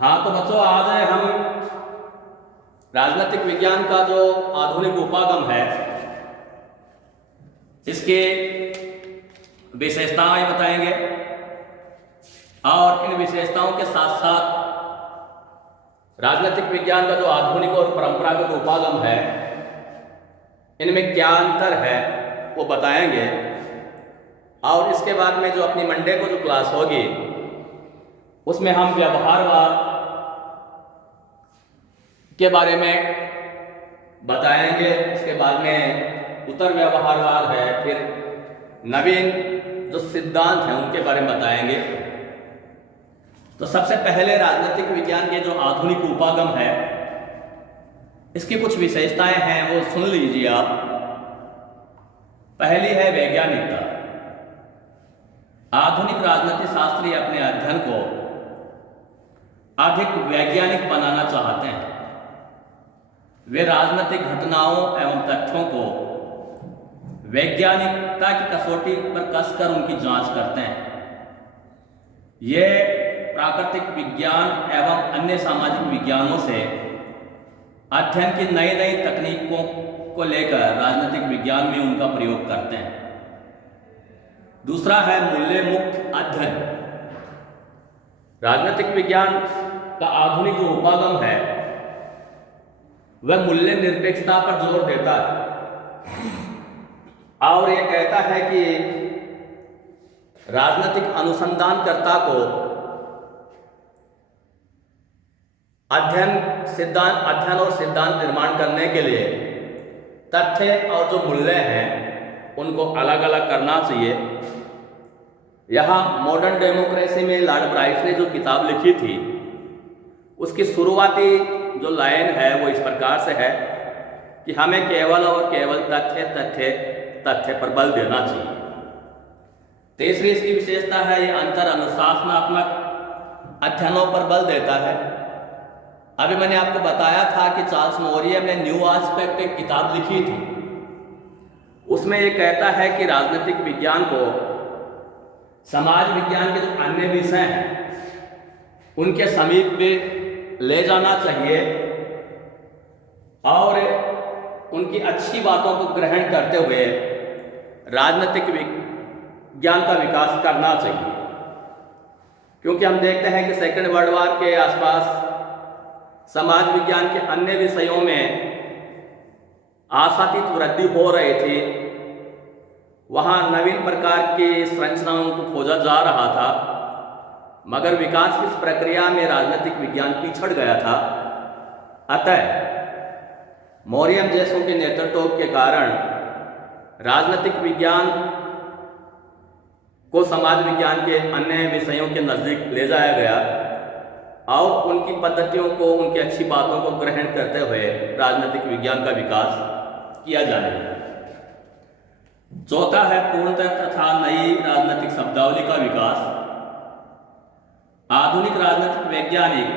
हाँ तो बच्चों, आज हम राजनीतिक विज्ञान का जो आधुनिक उपागम है इसके विशेषताएं बताएंगे और इन विशेषताओं के साथ साथ राजनीतिक विज्ञान का जो आधुनिक और परंपरागत उपागम है इनमें क्या अंतर है वो बताएंगे। और इसके बाद में जो अपनी मंडे को जो क्लास होगी उसमें हम व्यवहारवाद के बारे में बताएंगे। इसके बाद में उत्तर व्यवहारवाद है, फिर नवीन जो सिद्धांत हैं उनके बारे में बताएंगे। तो सबसे पहले राजनीतिक विज्ञान के जो आधुनिक उपागम है इसकी कुछ विशेषताएं हैं वो सुन लीजिए आप। पहली है वैज्ञानिकता। आधुनिक राजनीति शास्त्री अपने अध्ययन को अधिक वैज्ञानिक बनाना चाहते हैं। वे राजनीतिक घटनाओं एवं तथ्यों को वैज्ञानिकता की कसौटी पर कसकर उनकी जांच करते हैं। ये प्राकृतिक विज्ञान एवं अन्य सामाजिक विज्ञानों से अध्ययन की नई नई तकनीकों को लेकर राजनीतिक विज्ञान में उनका प्रयोग करते हैं। दूसरा है मूल्य मुक्त अध्ययन। राजनीतिक विज्ञान का आधुनिक जो उपागम है वह मूल्य निरपेक्षता पर जोर देता है और ये कहता है कि राजनीतिक अनुसंधानकर्ता को अध्ययन और सिद्धांत निर्माण करने के लिए तथ्य और जो मूल्य हैं उनको अलग अलग करना चाहिए। यहाँ मॉडर्न डेमोक्रेसी में लॉर्ड ब्राइट ने जो किताब लिखी थी उसकी शुरुआती जो लाइन है वो इस प्रकार से है कि हमें केवल और केवल तथ्य पर बल देना चाहिए। तीसरी इसकी विशेषता है ये अंतर अनुशासनात्मक अध्ययनों पर बल देता है। अभी मैंने आपको बताया था कि चार्ल्स मॉरियम ने न्यू आस्पेक्ट एक किताब लिखी थी। उसमें ये कहता है कि राजनीतिक विज्ञान को समाज विज्ञान के जो अन्य विषय हैं उनके समीप में ले जाना चाहिए और उनकी अच्छी बातों को ग्रहण करते हुए राजनीतिक विज्ञान का विकास करना चाहिए। क्योंकि हम देखते हैं कि सेकेंड वर्ल्ड वॉर के आसपास समाज विज्ञान के अन्य विषयों में आशातीत वृद्धि हो रही थी। वहाँ नवीन प्रकार की संरचनाओं को खोजा जा रहा था, मगर विकास की इस प्रक्रिया में राजनीतिक विज्ञान पिछड़ गया था। अतः मॉरियम जैसों के नेतृत्व के कारण राजनीतिक विज्ञान को समाज विज्ञान के अन्य विषयों के नज़दीक ले जाया गया और उनकी पद्धतियों को, उनकी अच्छी बातों को ग्रहण करते हुए राजनीतिक विज्ञान का विकास किया जाने लगा। चौथा है पूर्णतः तथा नई राजनीतिक शब्दावली का विकास। आधुनिक राजनीतिक वैज्ञानिक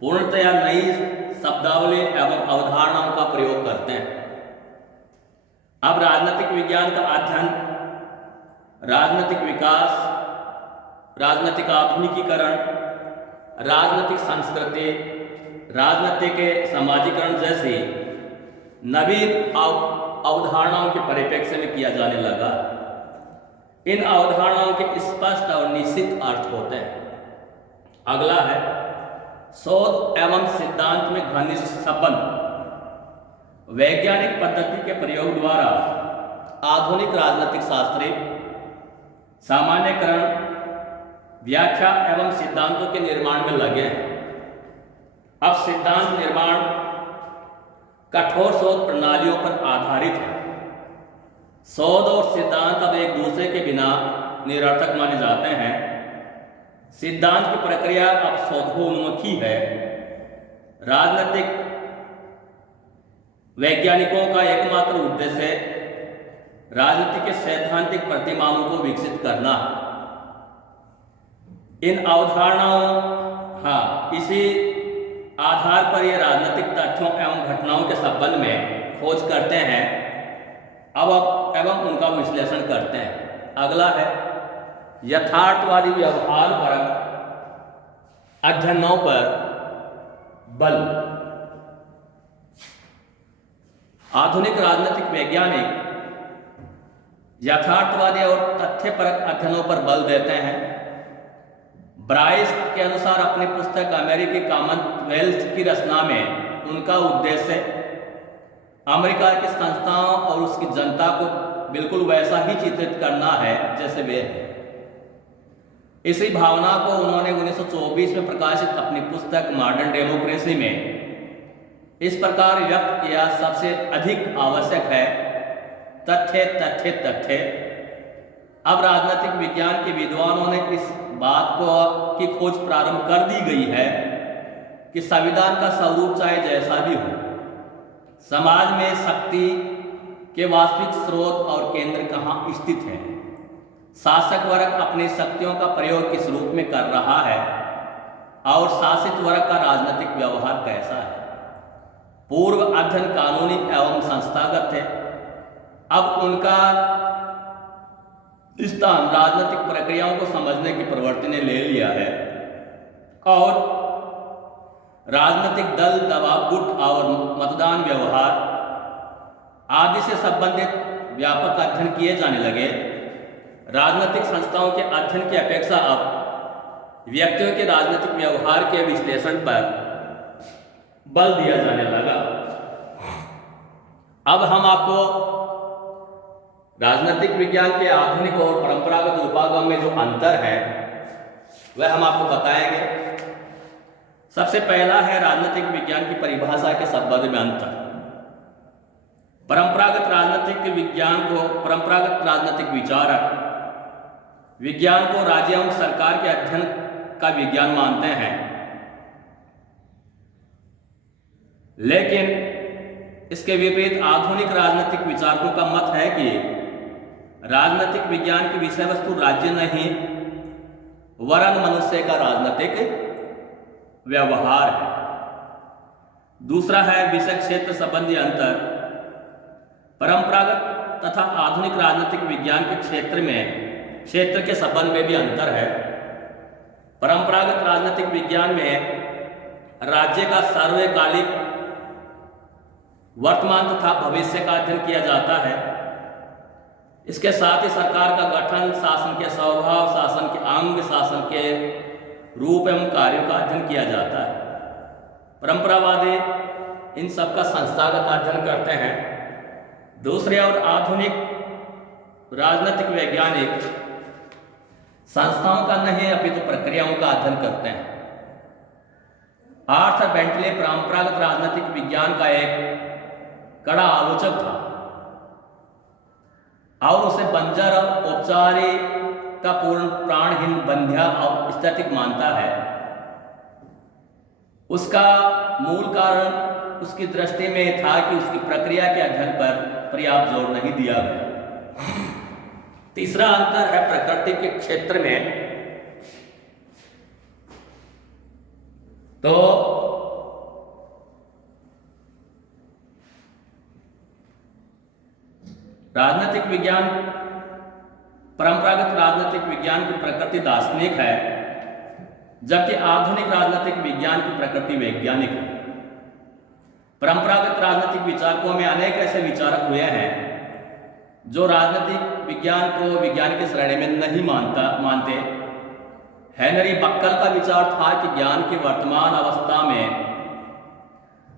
पूर्णतया नई शब्दावली एवं अवधारणाओं का प्रयोग करते हैं। अब राजनीतिक विज्ञान का अध्ययन राजनीतिक विकास, राजनीतिक आधुनिकीकरण, राजनीतिक संस्कृति, राजनीतिक समाजीकरण जैसी नवीन अवधारणाओं के परिप्रेक्ष्य में किया जाने लगा। इन अवधारणाओं के स्पष्ट और निश्चित अर्थ होते हैं। अगला है शोध एवं सिद्धांत में घनिष्ठ संबंध। वैज्ञानिक पद्धति के प्रयोग द्वारा आधुनिक राजनीतिक शास्त्री सामान्यकरण, व्याख्या एवं सिद्धांतों के निर्माण में लगे हैं। अब सिद्धांत निर्माण कठोर शोध प्रणालियों पर आधारित है। शोध और सिद्धांत अब एक दूसरे के बिना निरर्थक माने जाते हैं। सिद्धांत की प्रक्रिया अब शोधोन्मुखी है। राजनीतिक वैज्ञानिकों का एकमात्र उद्देश्य राजनीति के सैद्धांतिक प्रतिमानों को विकसित करना। इन अवधारणाओं इसी आधार पर ये राजनीतिक तथ्यों एवं घटनाओं के संबंध में खोज करते हैं एवं उनका विश्लेषण करते हैं। अगला है यथार्थवादी व्यवहार परक अध्ययनों पर बल। आधुनिक राजनीतिक वैज्ञानिक यथार्थवादी और तथ्यपरक अध्ययनों पर बल देते हैं। ब्राइस के अनुसार अपनी पुस्तक अमेरिकी कॉमनवेल्थ की रचना में उनका उद्देश्य अमेरिका की संस्थाओं और उसकी जनता को बिल्कुल वैसा ही चित्रित करना है जैसे वे हैं। इसी भावना को उन्होंने 1924 में प्रकाशित अपनी पुस्तक मॉडर्न डेमोक्रेसी में इस प्रकार व्यक्त किया, सबसे अधिक आवश्यक है तथ्य तथ्य तथ्य। अब राजनीतिक विज्ञान के विद्वानों ने इस बात को की खोज प्रारंभ कर दी गई है कि संविधान का स्वरूप चाहे जैसा भी हो, समाज में शक्ति के वास्तविक स्रोत और केंद्र कहाँ स्थित है, शासक वर्ग अपनी शक्तियों का प्रयोग किस रूप में कर रहा है और शासित वर्ग का राजनीतिक व्यवहार कैसा है। पूर्व अध्ययन कानूनी एवं संस्थागत है। अब उनका स्थान राजनीतिक प्रक्रियाओं को समझने की प्रवृत्ति ने ले लिया है और राजनीतिक दल, दबाव गुट और मतदान व्यवहार आदि से संबंधित व्यापक अध्ययन किए जाने लगे। राजनीतिक संस्थाओं के अध्ययन की अपेक्षा अब व्यक्तियों के राजनीतिक व्यवहार के विश्लेषण पर बल दिया जाने लगा। अब हम आपको राजनीतिक विज्ञान के आधुनिक और परंपरागत विभागों में जो अंतर है वह हम आपको बताएंगे। सबसे पहला है राजनीतिक विज्ञान की परिभाषा के संबंध में अंतर। परंपरागत राजनीतिक विज्ञान को परंपरागत राजनीतिक विचारक विज्ञान को राज्य एवं सरकार के अध्ययन का विज्ञान मानते हैं, लेकिन इसके विपरीत आधुनिक राजनीतिक विचारकों का मत है कि राजनीतिक विज्ञान की विषय वस्तु राज्य नहीं वरन मनुष्य का राजनीतिक व्यवहार है। दूसरा है विषय क्षेत्र संबंधी अंतर। परंपरागत तथा आधुनिक राजनीतिक विज्ञान के क्षेत्र के संबंध में भी अंतर है। परंपरागत राजनीतिक विज्ञान में राज्य का सार्वकालिक, वर्तमान तथा भविष्य का अध्ययन किया जाता है। इसके साथ ही सरकार का गठन, शासन के स्वभाव, शासन के अंग, शासन के रूप एवं कार्यों का अध्ययन किया जाता है। परंपरावादी इन सब का संस्थागत अध्ययन करते हैं। दूसरे और आधुनिक राजनीतिक वैज्ञानिक संस्थाओं का नहीं अपितु प्रक्रियाओं का अध्ययन करते हैं। आर्थर बेंटले परंपरागत राजनीतिक विज्ञान का एक कड़ा आलोचक था और उसे बंजर और औपचारिकता पूर्ण, प्राणहीन, बंध्या और स्थैतिक मानता है। उसका मूल कारण उसकी दृष्टि में था कि उसकी प्रक्रिया के अध्ययन पर पर्याप्त जोर नहीं दिया गया। तीसरा अंतर है प्रकृति के क्षेत्र में। तो राजनीतिक विज्ञान, परंपरागत राजनीतिक विज्ञान की प्रकृति दार्शनिक है, जबकि आधुनिक राजनीतिक विज्ञान की प्रकृति वैज्ञानिक है। परंपरागत राजनीतिक विचारकों में अनेक ऐसे विचारक हुए हैं जो राजनीतिक विज्ञान को विज्ञान की श्रेणी में नहीं मानते। हेनरी बक्कल का विचार था कि ज्ञान की वर्तमान अवस्था में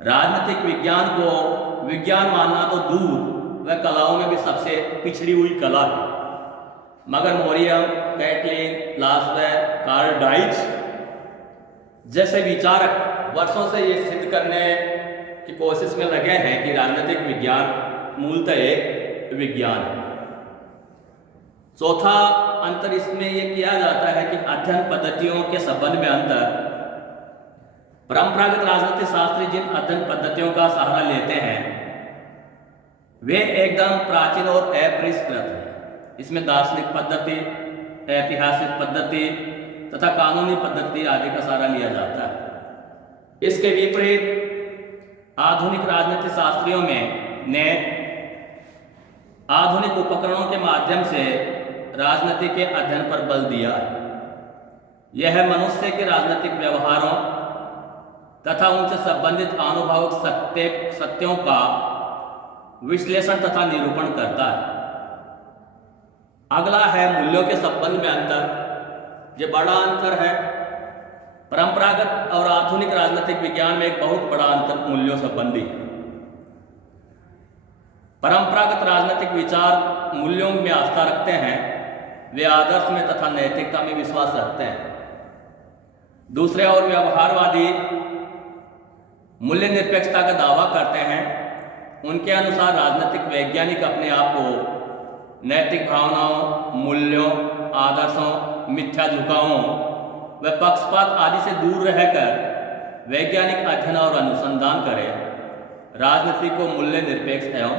राजनीतिक विज्ञान को विज्ञान मानना तो दूर, वह कलाओं में भी सबसे पिछड़ी हुई कला है। मगर मोरियम, कैटलिन, लास्वेर, कार्ल डाइच जैसे विचारक वर्षों से ये सिद्ध करने की कोशिश में लगे हैं कि राजनीतिक विज्ञान मूलतः एक विज्ञान है। चौथा अंतर इसमें यह किया जाता है कि अध्ययन पद्धतियों के संबंध में अंतर। परंपरागत राजनीति शास्त्री जिन अध्ययन पद्धतियों का सहारा लेते हैं वे एकदम प्राचीन और अपरिष्कृत हैं। इसमें दार्शनिक पद्धति, ऐतिहासिक पद्धति तथा कानूनी पद्धति आदि का सहारा लिया जाता है। इसके विपरीत आधुनिक राजनीति शास्त्रियों ने आधुनिक उपकरणों के माध्यम से राजनीति के अध्ययन पर बल दिया है। यह मनुष्य के राजनीतिक व्यवहारों तथा उनसे संबंधित अनुभवक सत्यों का विश्लेषण तथा निरूपण करता है। अगला है मूल्यों के संबंध में अंतर। ये बड़ा अंतर है। परंपरागत और आधुनिक राजनीतिक विज्ञान में एक बहुत बड़ा अंतर मूल्यों संबंधी है। परंपरागत राजनीतिक विचार मूल्यों में आस्था रखते हैं, वे आदर्श में तथा नैतिकता में विश्वास रखते हैं। दूसरे और व्यवहारवादी मूल्य निरपेक्षता का दावा करते हैं। उनके अनुसार राजनीतिक वैज्ञानिक अपने आप को नैतिक भावनाओं, मूल्यों, आदर्शों, मिथ्या झुकावों व पक्षपात आदि से दूर रहकर वैज्ञानिक अध्ययन और अनुसंधान करें। राजनीति को मूल्य निरपेक्ष एवं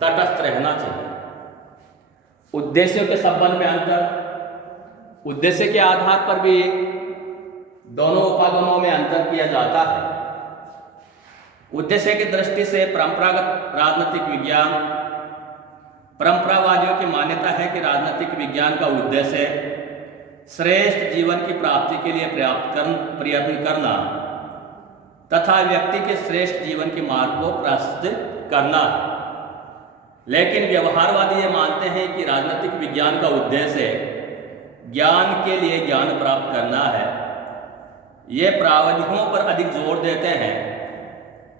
तटस्थ रहना चाहिए। उद्देश्यों के संबंध में अंतर। उद्देश्य के आधार पर भी दोनों उपागमों में अंतर किया जाता है। उद्देश्य की दृष्टि से परंपरागत राजनीतिक विज्ञान, परंपरावादियों की मान्यता है कि राजनीतिक विज्ञान का उद्देश्य श्रेष्ठ जीवन की प्राप्ति के लिए प्रयत्न करना तथा व्यक्ति के श्रेष्ठ जीवन के मार्ग को प्रस्तुत करना। लेकिन व्यवहारवादी ये मानते हैं कि राजनीतिक विज्ञान का उद्देश्य ज्ञान के लिए ज्ञान प्राप्त करना है। ये प्रावधानों पर अधिक जोर देते हैं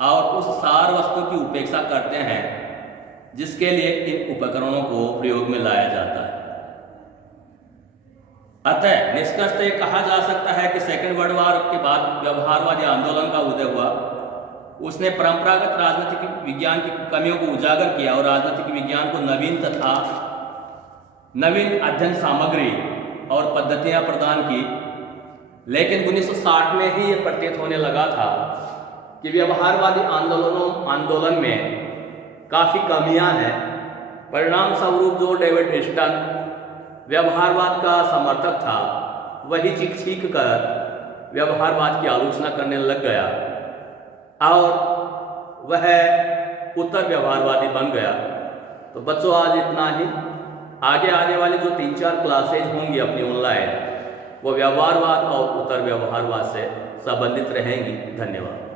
और उस सार वस्तु की उपेक्षा करते हैं जिसके लिए इन उपकरणों को प्रयोग में लाया जाता है। अतः निष्कर्ष ये कहा जा सकता है कि सेकेंड वर्ल्ड वॉर के बाद व्यवहारवादी आंदोलन का उदय हुआ। उसने परंपरागत राजनीतिक विज्ञान की कमियों को उजागर किया और राजनीतिक विज्ञान को नवीन अध्ययन सामग्री और पद्धतियां प्रदान की। लेकिन 1960 में ही यह प्रतीत होने लगा था कि व्यवहारवादी आंदोलन में काफ़ी कमियां हैं। परिणाम स्वरूप जो डेविड ईस्टन व्यवहारवाद का समर्थक था, वही चीख कर व्यवहारवाद की आलोचना करने लग गया और वह उत्तर व्यवहारवादी बन गया। तो बच्चों, आज इतना ही। आगे आने वाली जो 3-4 क्लासेज होंगी अपनी ऑनलाइन, वो व्यवहारवाद और उत्तर व्यवहारवाद से संबंधित रहेंगी। धन्यवाद।